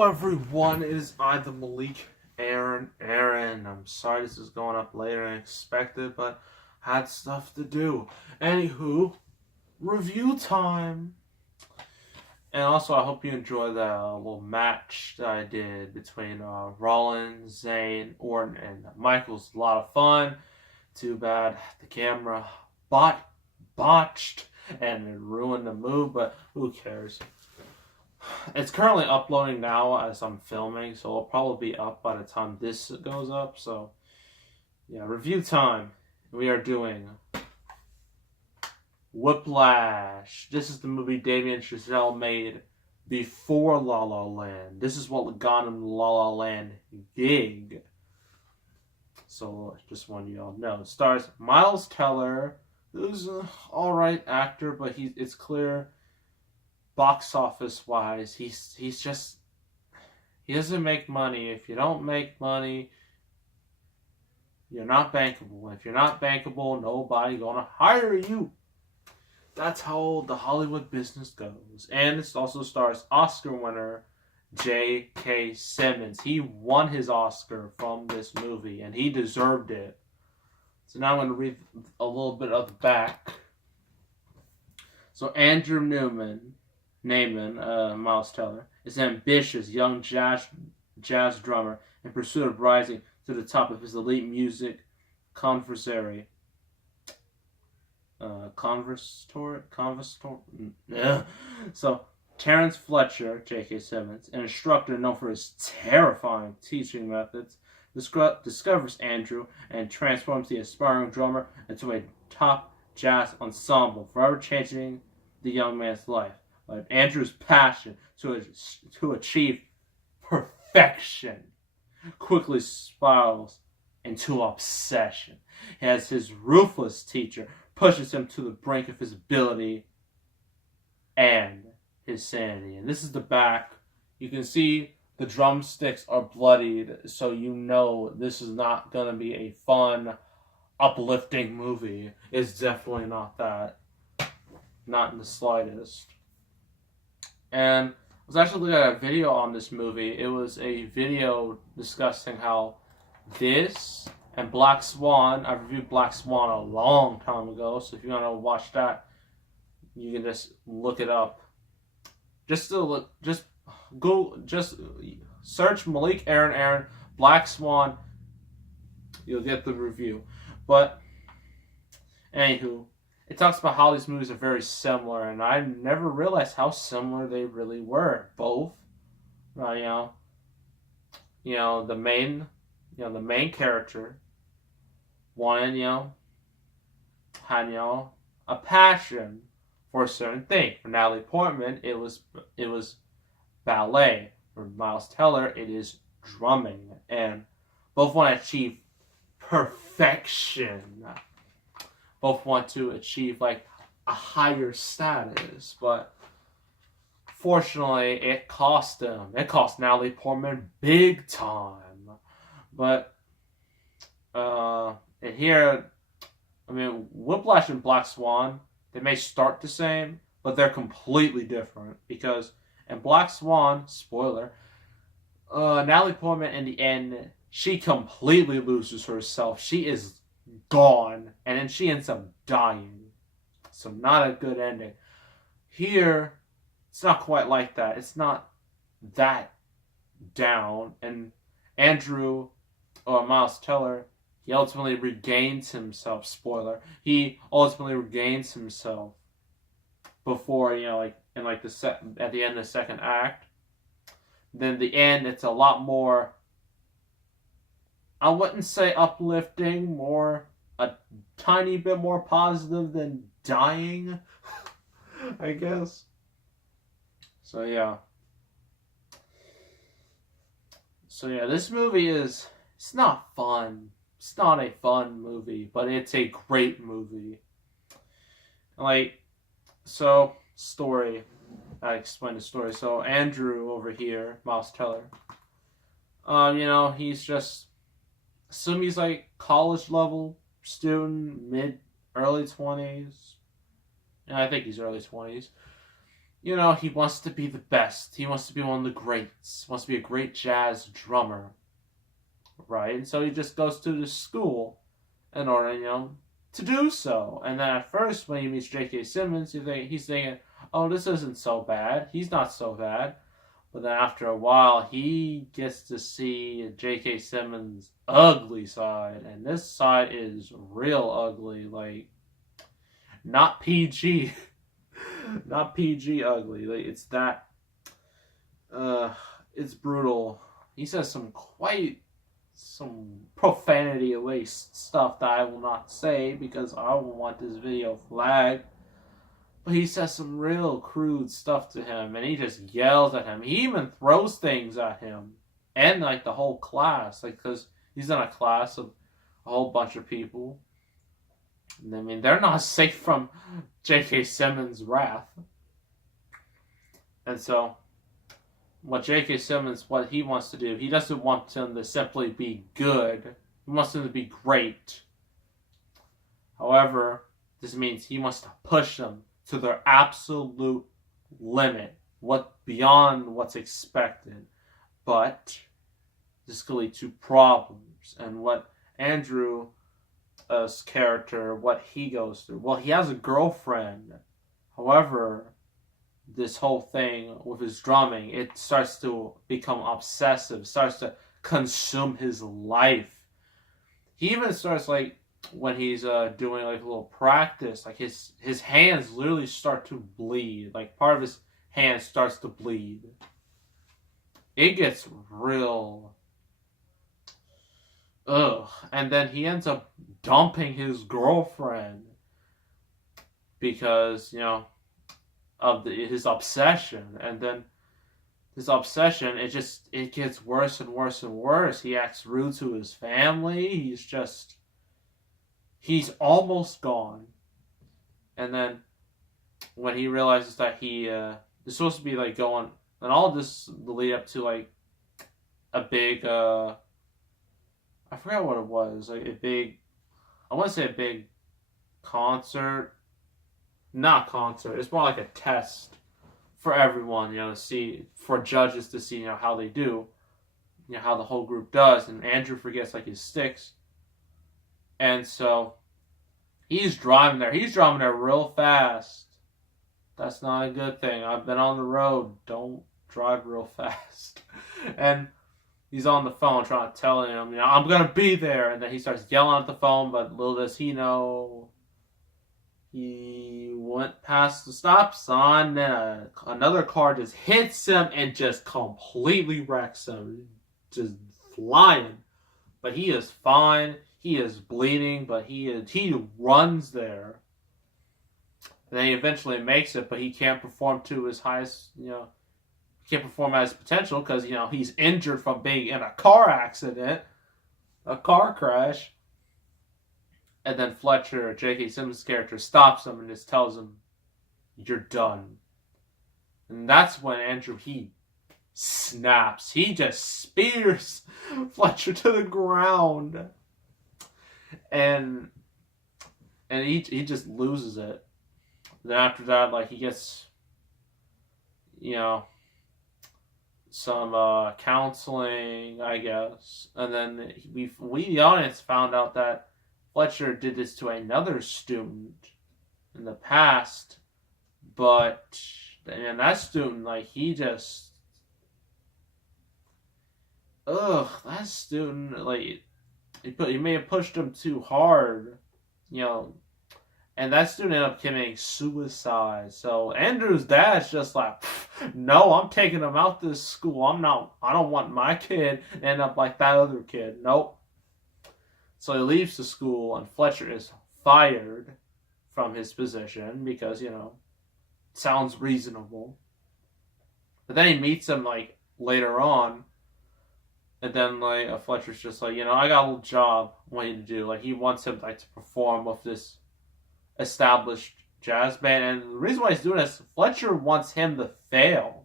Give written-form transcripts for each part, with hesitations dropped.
Hello everyone, it is I, the Malik Aaron. I'm sorry this is going up later than expected, but I had stuff to do. Anywho, review time. And also, I hope you enjoyed that little match that I did between Rollins, Zayn, Orton, and Michaels. A lot of fun. Too bad the camera botched and it ruined the move, but who cares? It's currently uploading now as I'm filming, so it'll probably be up by the time this goes up. So, yeah, review time. We are doing Whiplash. This is the movie Damien Chazelle made before La La Land. This is what got him the La La Land gig. So, just want you all know. It stars Miles Teller, who's an alright actor, but it's clear box office wise, he doesn't make money. If you don't make money, you're not bankable. If you're not bankable, nobody gonna hire you. That's how the Hollywood business goes. And it also stars Oscar winner J.K. Simmons. He won his Oscar from this movie, and he deserved it. So now I'm going to read a little bit of the back. So Andrew Naaman, Miles Teller, is an ambitious young jazz drummer in pursuit of rising to the top of his elite music conservatory. So Terrence Fletcher, J.K. Simmons, an instructor known for his terrifying teaching methods, discovers Andrew and transforms the aspiring drummer into a top jazz ensemble, forever changing the young man's life. But Andrew's passion to achieve perfection quickly spirals into obsession, as his ruthless teacher pushes him to the brink of his ability and his sanity. And this is the back. You can see the drumsticks are bloodied, so you know this is not going to be a fun, uplifting movie. It's definitely not that. Not in the slightest. And I was actually looking at a video on this movie. It was a video discussing how this and Black Swan, I reviewed Black Swan a long time ago, so if you want to watch that, you can just look it up. Just search Malik Aaron, Black Swan, you'll get the review. But, anywho, it talks about how these movies are very similar, and I never realized how similar they really were. Both, the main character wanted, had, a passion for a certain thing. For Natalie Portman, it was ballet. For Miles Teller, it is drumming, and both want to achieve perfection. Both want to achieve like a higher status, but fortunately it cost them. It cost Natalie Portman big time. But and here, Whiplash and Black Swan, they may start the same, but they're completely different, because in Black Swan, spoiler, Natalie Portman in the end, she completely loses herself. She is gone, and then she ends up dying. So not a good ending. Here, it's not quite like that. It's not that down. And Andrew, or Miles Teller, he ultimately regains himself. Spoiler. He ultimately regains himself before, at the end of the second act. Then the end, it's a lot more, I wouldn't say uplifting, more a tiny bit more positive than dying, I guess. So yeah, this movie it's not fun. It's not a fun movie, but it's a great movie. Story. I explained the story. So Andrew over here, Miles Teller, he's just, assume he's like college level student, early 20s. And I think he's early 20s. he wants to be the best. He wants to be one of the greats. He wants to be a great jazz drummer. Right? And so he just goes to the school in order, to do so. And then at first, when he meets J.K. Simmons, he's thinking, oh, this isn't so bad. He's not so bad. But then after a while, he gets to see J.K. Simmons' ugly side. And this side is real ugly. Like, not PG. Not PG ugly. Like, it's that... it's brutal. He says some profanity-laced stuff that I will not say because I will want this video flagged. But he says some real crude stuff to him, and he just yells at him. He even throws things at him, and like the whole class, like because he's in a class of a whole bunch of people. And, I mean, they're not safe from J.K. Simmons' wrath. And so, what J.K. Simmons, what he wants to do, he doesn't want them to simply be good. He wants them to be great. However, this means he wants to push them to their absolute limit, beyond what's expected. But this could lead to problems. And what Andrew's character, what he goes through. Well, he has a girlfriend. However, this whole thing with his drumming, it starts to become obsessive, starts to consume his life. He even starts, like, when he's doing like a little practice, like his hands literally start to bleed. Like part of his hand starts to bleed. It gets real. Ugh. And then he ends up dumping his girlfriend because, of his obsession. And then his obsession, it gets worse and worse and worse. He acts rude to his family. He's almost gone. And then when he realizes that it's supposed to be like going, and all of this will lead up to like a big, I forgot what it was, like I want to say a big concert. Not concert, it's more like a test for everyone, to see, for judges to see, how they do, how the whole group does. And Andrew forgets like his sticks. And so he's driving there. He's driving there real fast. That's not a good thing. I've been on the road. Don't drive real fast. And he's on the phone trying to tell him, I'm going to be there. And then he starts yelling at the phone, but little does he know, he went past the stop sign. Then another car just hits him and just completely wrecks him. Just flying. But he is fine. He is bleeding, but he runs there. And then he eventually makes it, but he can't perform to his highest, he can't perform at his potential because, he's injured from being in a car accident, a car crash. And then Fletcher, J.K. Simmons' character, stops him and just tells him, you're done. And that's when Andrew, he snaps. He just spears Fletcher to the ground. And he just loses it. Then after that, like, he gets, some counseling, I guess. And then we the audience found out that Fletcher did this to another student in the past, but that student, like, that student, like, he may have pushed him too hard, and that student ended up committing suicide. So Andrew's dad's just like, no, I'm taking him out this school. I don't want my kid to end up like that other kid. Nope. So he leaves the school, and Fletcher is fired from his position because, sounds reasonable. But then he meets him, like, later on, and then, like, Fletcher's just like, I got a little job I want you to do. Like, he wants him, like, to perform with this established jazz band. And the reason why he's doing this, Fletcher wants him to fail.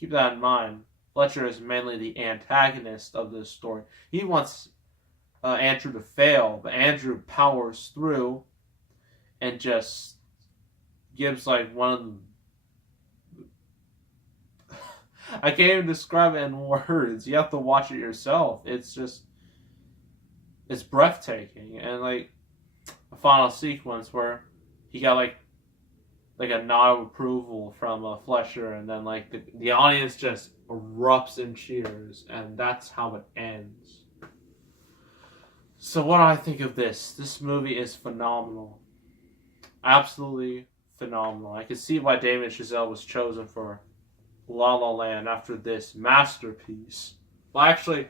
Keep that in mind. Fletcher is mainly the antagonist of this story. He wants Andrew to fail, but Andrew powers through and just gives, like, one of the I can't even describe it in words. You have to watch it yourself. It's just, it's breathtaking. And like a final sequence where he got like a nod of approval from Fletcher, and then like the audience just erupts in cheers, and that's how it ends. So what do I think of this? This movie is phenomenal. Absolutely phenomenal. I can see why Damien Chazelle was chosen for La La Land after this masterpiece. Well, actually,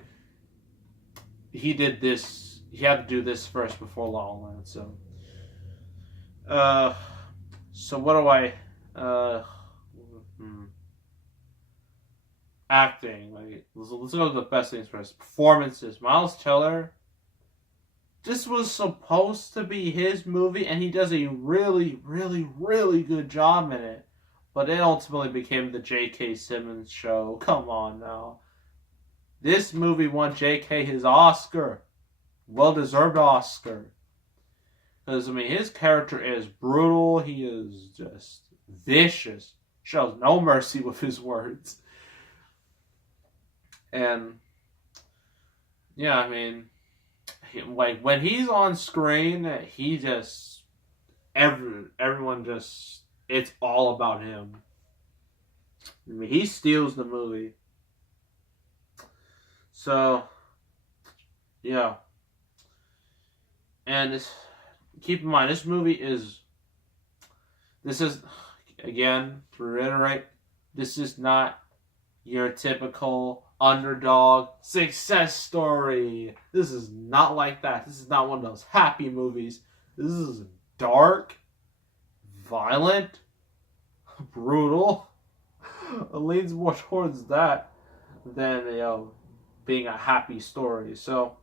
he did this. He had to do this first before La La Land. So what do I? Acting. Like, let's go to the best things first. Performances. Miles Teller. This was supposed to be his movie, and he does a really, really, really good job in it. But it ultimately became the J.K. Simmons show. Come on now. This movie won J.K. his Oscar. Well-deserved Oscar. Because, I mean, his character is brutal. He is just vicious. Shows no mercy with his words. And, yeah, I mean, like, when he's on screen, he just, everyone just, it's all about him. I mean, he steals the movie. So, yeah. And keep in mind, this is, again, to reiterate, this is not your typical underdog success story. This is not like that. This is not one of those happy movies. This is dark, violent, brutal. It leans more towards that than, being a happy story. So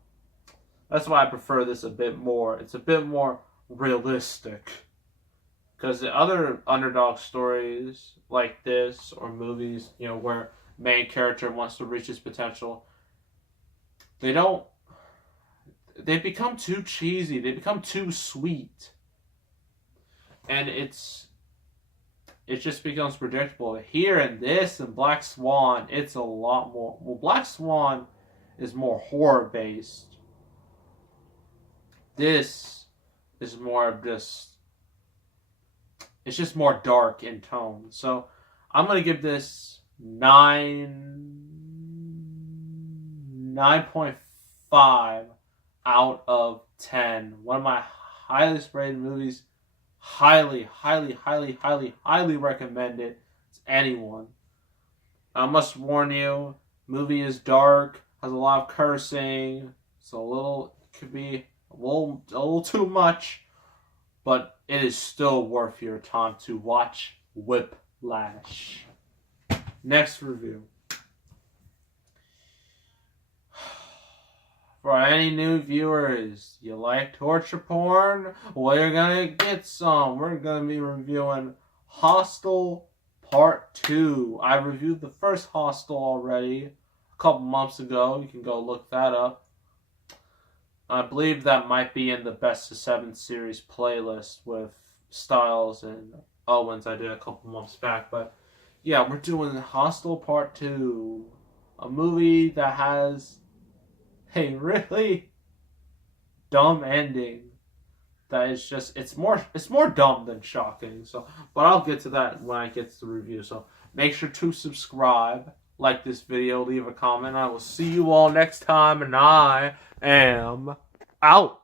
that's why I prefer this a bit more. It's a bit more realistic. Because the other underdog stories like this, or movies, where main character wants to reach his potential, they become too cheesy. They become too sweet. And it just becomes predictable. Here in this and Black Swan, it's a lot more. Well, Black Swan is more horror based. This is more of just, it's just more dark in tone. So I'm going to give this 9.5 out of 10. One of my highest rated movies. Highly, highly, highly, highly, highly recommend it to anyone. I must warn you, movie is dark, has a lot of cursing, could be a little too much, but it is still worth your time to watch Whiplash. Next review. For any new viewers, you like torture porn? Well, you're gonna get some. We're gonna be reviewing Hostel Part 2. I reviewed the first Hostel already a couple months ago. You can go look that up. I believe that might be in the Best of 7 series playlist with Styles and Owens I did a couple months back. But yeah, we're doing Hostel Part 2. A movie that has a really dumb ending that is just, it's more dumb than shocking. So, but I'll get to that when I get to the review. So make sure to subscribe, like this video, leave a comment. I will see you all next time, and I am out.